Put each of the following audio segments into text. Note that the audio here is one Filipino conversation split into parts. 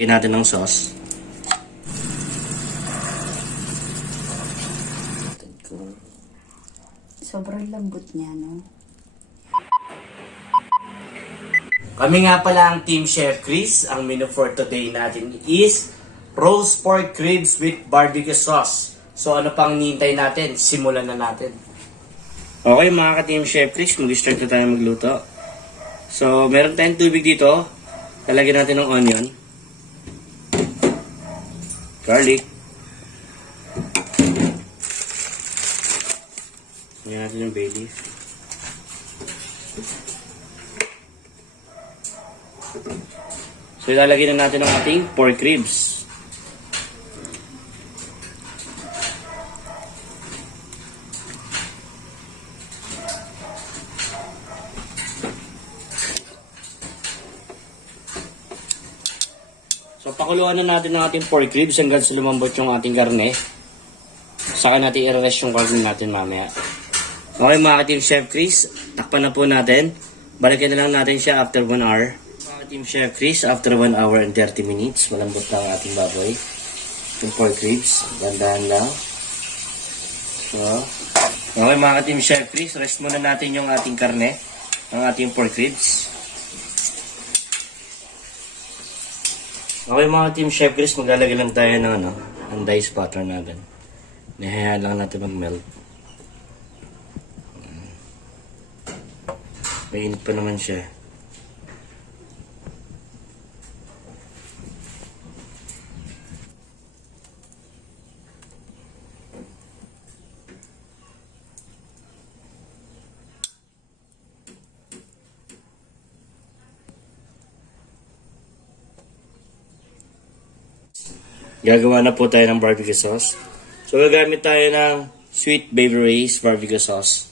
Lagyan natin ng sauce. Sobrang lambot niya, no? Kami nga pala ang Team Chef Chris. Ang menu for today natin is roast pork ribs with barbecue sauce. So ano pang nihintay natin? Simulan na natin. Okay mga ka-Team Chef Chris, mag-start na tayo magluto. So meron tayong tubig dito. Lalagyan natin ng onion, garlic, lagyan natin yung bay leaf, so ilalagay na natin ang ating pork ribs. So pakuluan na natin ang ating pork ribs hanggang sa lumambot yung ating karne. Saka natin i-rest yung karne natin mamaya. Okay mga ka-Team Chef Chris, takpan na po natin. Balikan na lang natin siya after 1 hour. Mga ka-Team Chef Chris, after 1 hour and 30 minutes, malambot na ang ating baboy. Yung pork ribs, gandahan lang. So, okay mga ka-Team Chef Chris, rest muna natin yung ating karne, ang ating pork ribs. Okay mga Team Chef Chris, maglalagay lang tayo ng ng diced butter natin. Nihayaan lang natin mag-melt. Mainit pa naman siya. Gagawa na po tayo ng barbecue sauce. So gagamit tayo ng Sweet Baby Ray's barbecue sauce.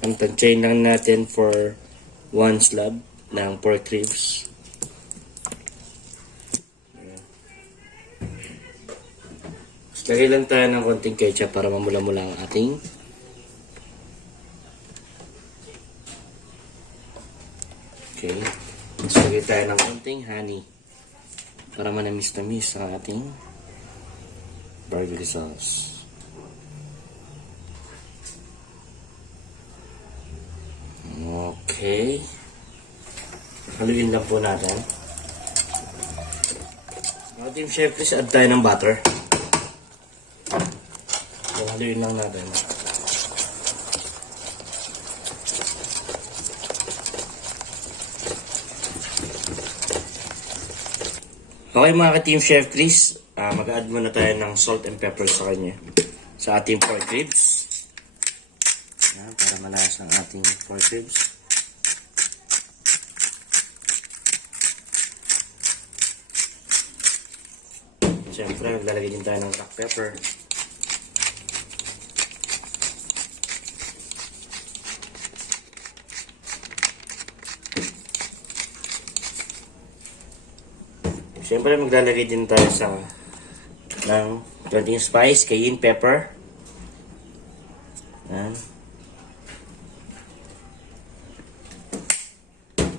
Ang tansyahin lang natin for 1 slab ng pork ribs. Lagay lang tayo ng konting ketchup para mamula-mula ang ating okay. Tapos lagay tayo ng konting honey para manamis-namis ang ating barbecue sauce. Okay. Haluin lang po natin. Ang Team Chef Chris, add tayo ng butter. So, haluin lang natin. Okay mga ka-Team Chef Chris, mag-add muna tayo ng salt and pepper sa kanya. Sa ating pork ribs. Yan, para malasa ang ating pork ribs. Siyempre, maglalagay din tayo ng black pepper. Siyempre, maglalagay din tayo ng konting spice, cayenne pepper. Yan.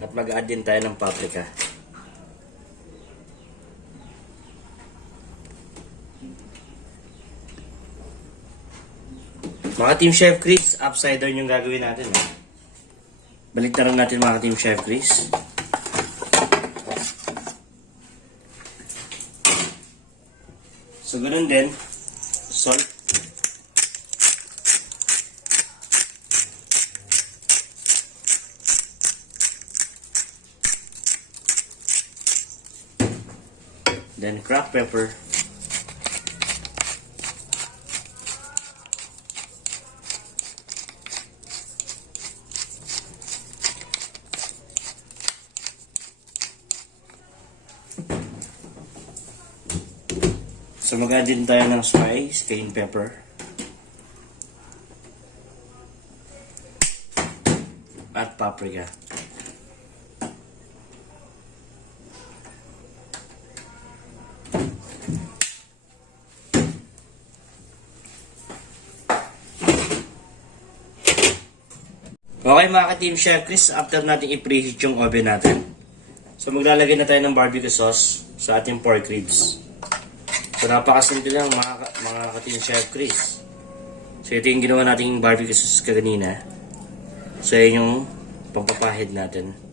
At mag-add din tayo ng paprika. Mga Team Chef Chris, upside down yung gagawin natin. Baliktaran natin mga Team Chef Chris. So, ganun din. Salt. Then, cracked pepper. So mag-add din tayo ng spice, cayenne pepper. At paprika. Okay mga ka-Team Chef Chris, after natin i-preheat yung oven natin. So So maglalagay na tayo ng barbecue sauce sa ating pork ribs. So napakasimple lang mga ka-Team Chef Chris. So ito yung ginawa nating barbecue sauce kaganina. So yun yung pampapahid natin.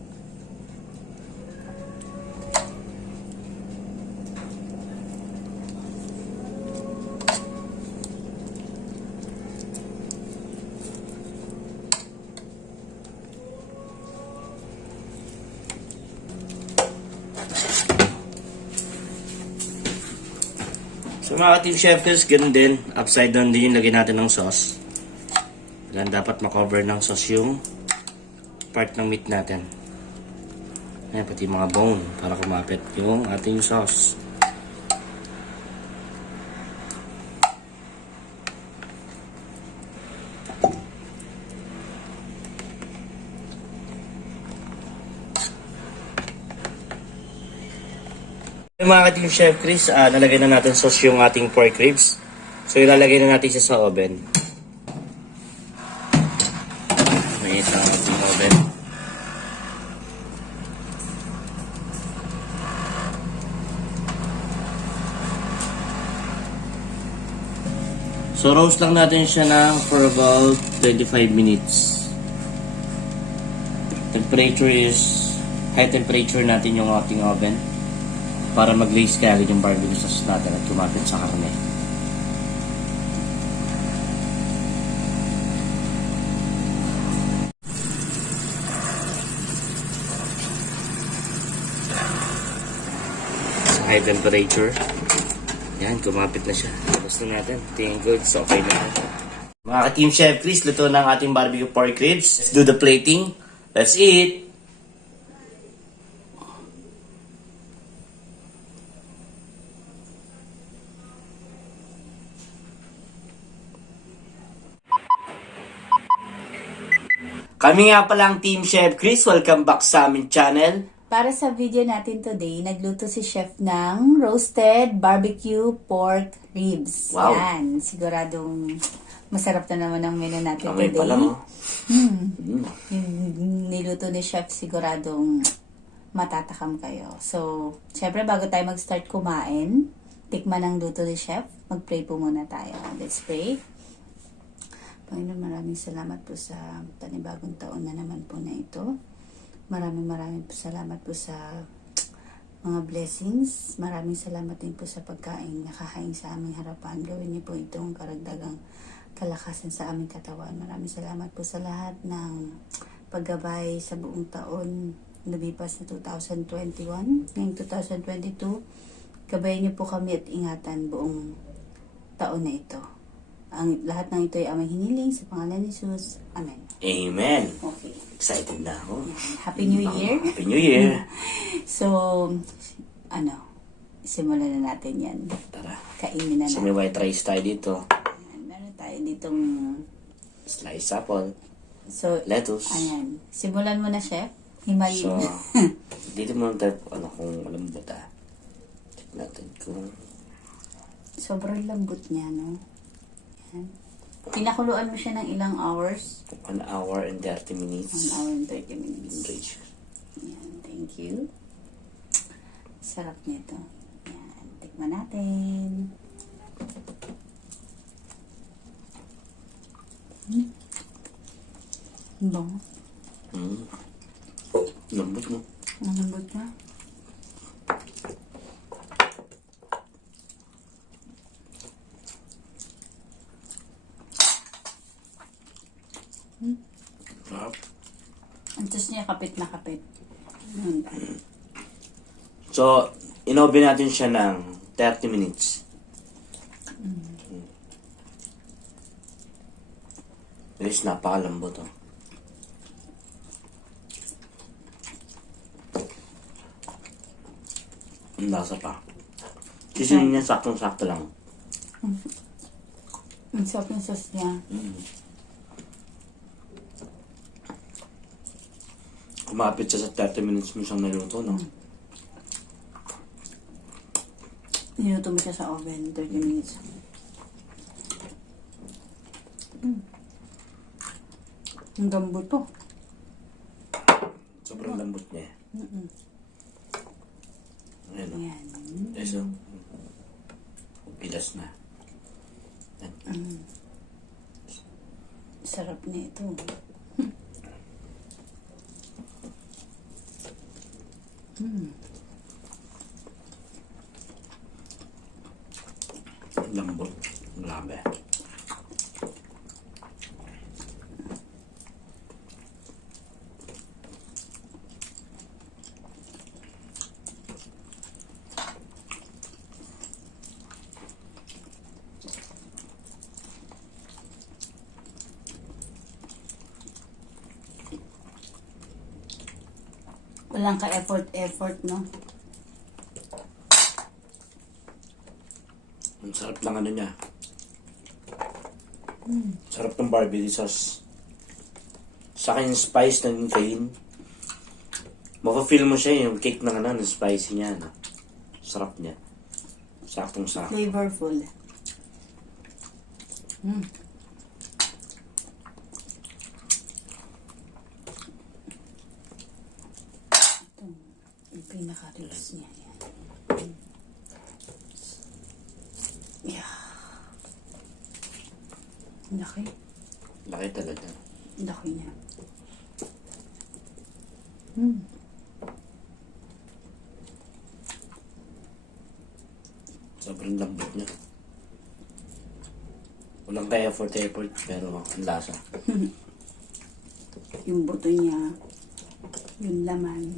So mga Team Chef Chris, ganun din. Upside down din yung lagay natin ng sauce. Kailangan dapat makover ng sauce yung part ng meat natin. Ayan, pati mga bone para kumapit yung ating sauce. Yung mga Team Chef Chris, nalagay na natin sauce yung ating pork ribs. So ilalagay na natin siya sa oven. Mainit na ang ating oven. So roast lang natin siya for about 25 minutes. Temperature is high temperature natin yung ating oven para mag-glaze kaya agad yung barbecue sauce natin at kumapit sa karne. Sa high temperature. Yan, kumapit na siya. Tapos na natin. Tingin ko, it's okay na. Mga ka-Team Chef Chris, luto na ang ating barbecue pork ribs. Let's do the plating. Let's eat! Kami nga pala ang Team Chef Chris. Welcome back sa aming channel. Para sa video natin today, nagluto si Chef ng roasted barbecue pork ribs. Wow. Yan, siguradong masarap na naman ang menu natin Kamay today. pa lang, oh. Yung niluto ni Chef, siguradong matatakam kayo. So, syempre bago tayo mag-start kumain, tikman ang luto ni Chef, mag-pray po muna tayo. Let's pray. Panginoon, maraming salamat po sa panibagong taon na naman po na ito. Maraming po salamat po sa mga blessings. Maraming salamat din po sa pagkain nakahain sa aming harapan. Gawin niyo po itong karagdagang kalakasan sa aming katawan. Maraming salamat po sa lahat ng paggabay sa buong taon lumipas na 2021. Ngayong 2022, gabayan niyo po kami at ingatan buong taon na ito. Ang lahat ng ito ay aming hiniling sa pangalan ni Jesus. Amen. Amen. Okay. Excited na ako. Happy New Year. Happy New Year. So, simulan na natin yan. Tara. Kainin na So natin. may white rice tayo dito. Meron tayo ditong, Slice apple. so, Lettuce. ayan. Simulan mo na, Chef. Himayin. So, dito muna tayo kung malambot Check natin kung... Sobrang lambot niya, no? Yan. Pinakuluan mo siya ng ilang hours? 1 hour and 30 1 minutes. hour and 30 minutes. Rich. Yan, thank you. Sarap nito. Yan, tikman natin. Bango. Lambot mo. Ang lambot na. Sarap. Ang tos niya kapit na kapit. Yun. So, in-oven natin siya ng 30 minutes. Guys, napakalambot Ang lasa pa. Sisinin niya saktong-sakto lang. Ang sarap ng sauce niya. Kumapit siya sa 30 minutes mo siyang naluto, no? Niluto mo siya sa oven, 30 minutes. Ang lambot to. Sobrang lambot niya. Guys, oh. Pilas na. Sarap na ito. Lambot. Grabe. Walang ka-effort, no? Ang sarap lang ano niya. Sarap ng barbecue sauce. Sa akin yung spice ng kain. Maka-feel mo siya yung cake ng ano, ng spicy niya. No? Sarap niya. Saktong sakto. Flavorful. Ito, yung pinaka-release niya. Yan. Yeah. Laki. Laki talaga. Laki niya. Sobrang lambot niya. Walang kaya effort pero ang lasa. Yung buto niya, yung laman.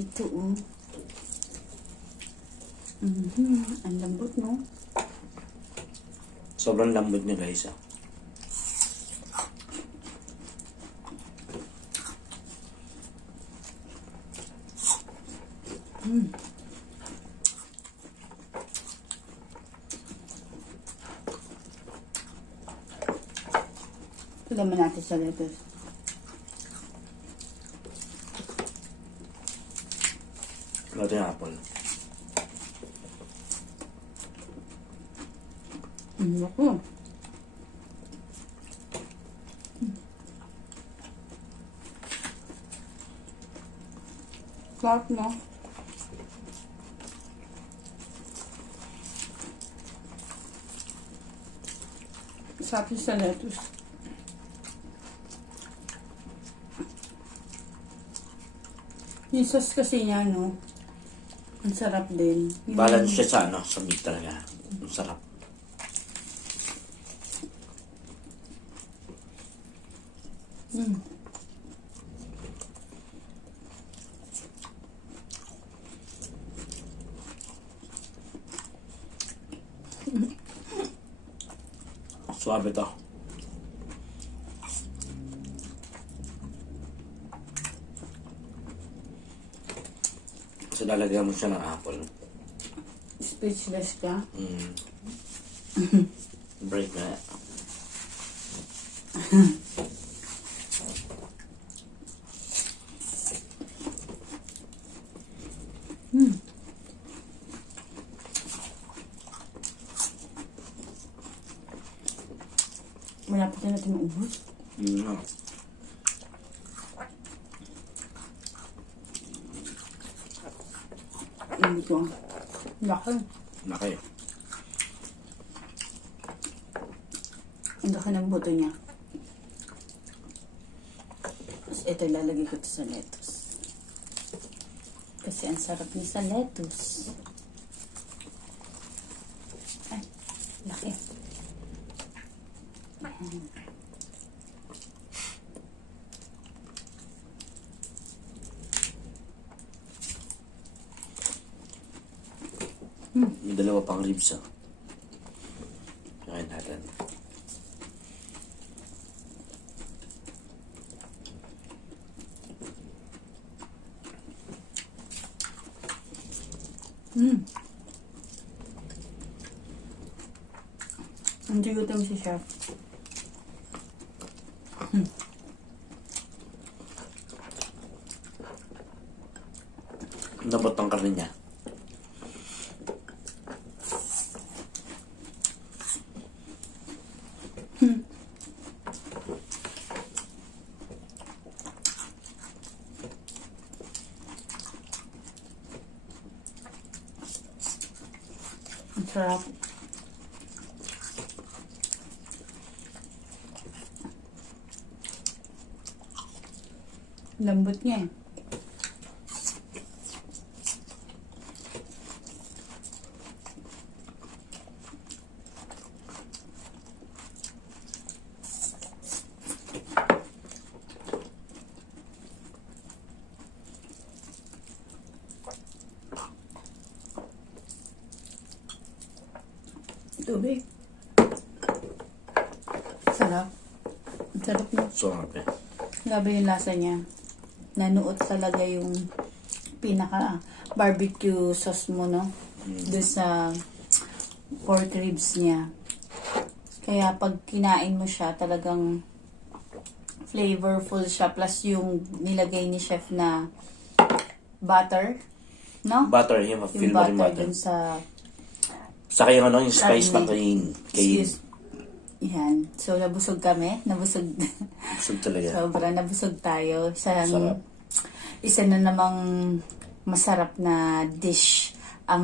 Ito, oh. Ang lambot, no? Sobrang lambot niya guys. Ah. Lagyan mo natin sa lettuce. Ito yung apple. Naku. Sarap, no? Sarap sa lettuce. Yung sauce kasi niya, no? Ang sarap din. Yung Balance siya sa ano, sa meat talaga. Ang sarap. Suabe to. So lalagyan mo siya ng apple. Speechless ka? Break na. Malapit na natin maubos. Hindi ko. Laki. Laki. Ang laki ng buto niya. Tapos ito ilalagay ko sa lettuce. Kasi ang sarap niya sa lettuce. Ay, laki. May dalawa pang ribs ah. Kain natin. Hindi gutom si Chef. Lambot ng karne niya. Ang sarap. Lambot niya eh. Tubig. Sarap. Ang sarap niya. Sarap eh. Grabe yung lasa niya. Nanuot talaga yung pinaka barbecue sauce mo, no? Doon sa pork ribs niya. Kaya pag kinain mo siya, talagang flavorful siya. Plus yung nilagay ni chef na butter, no? Butter, yung Yung feel mo rin butter butter. dun sa Saka yung ano, yung spice na kain. excuse. Yan. So, nabusog kami. Nabusog. Busog talaga. Sobra nabusog tayo. Sarap. Isa na namang masarap na dish ang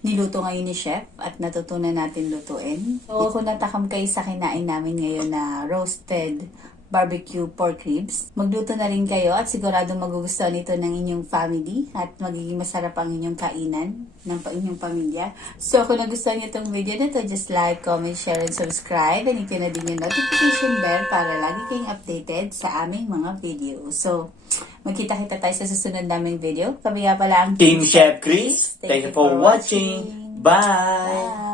niluto ngayon ni Chef at natutunan natin lutuin. So, kung natakam kayo sa kinain namin ngayon na roasted barbecue pork ribs, magluto na rin kayo at sigurado magugustuhan ito ng inyong family at magiging masarap ang inyong kainan ng inyong pamilya. So, kung nagustuhan niyo itong video na to, just like, comment, share, and subscribe. And hit na din yung notification bell para lagi kayong updated sa aming mga video. So, magkita-kita tayo sa susunod naming video. Kami nga pala ang Team Chef Chris, thank you for watching. Bye! Bye!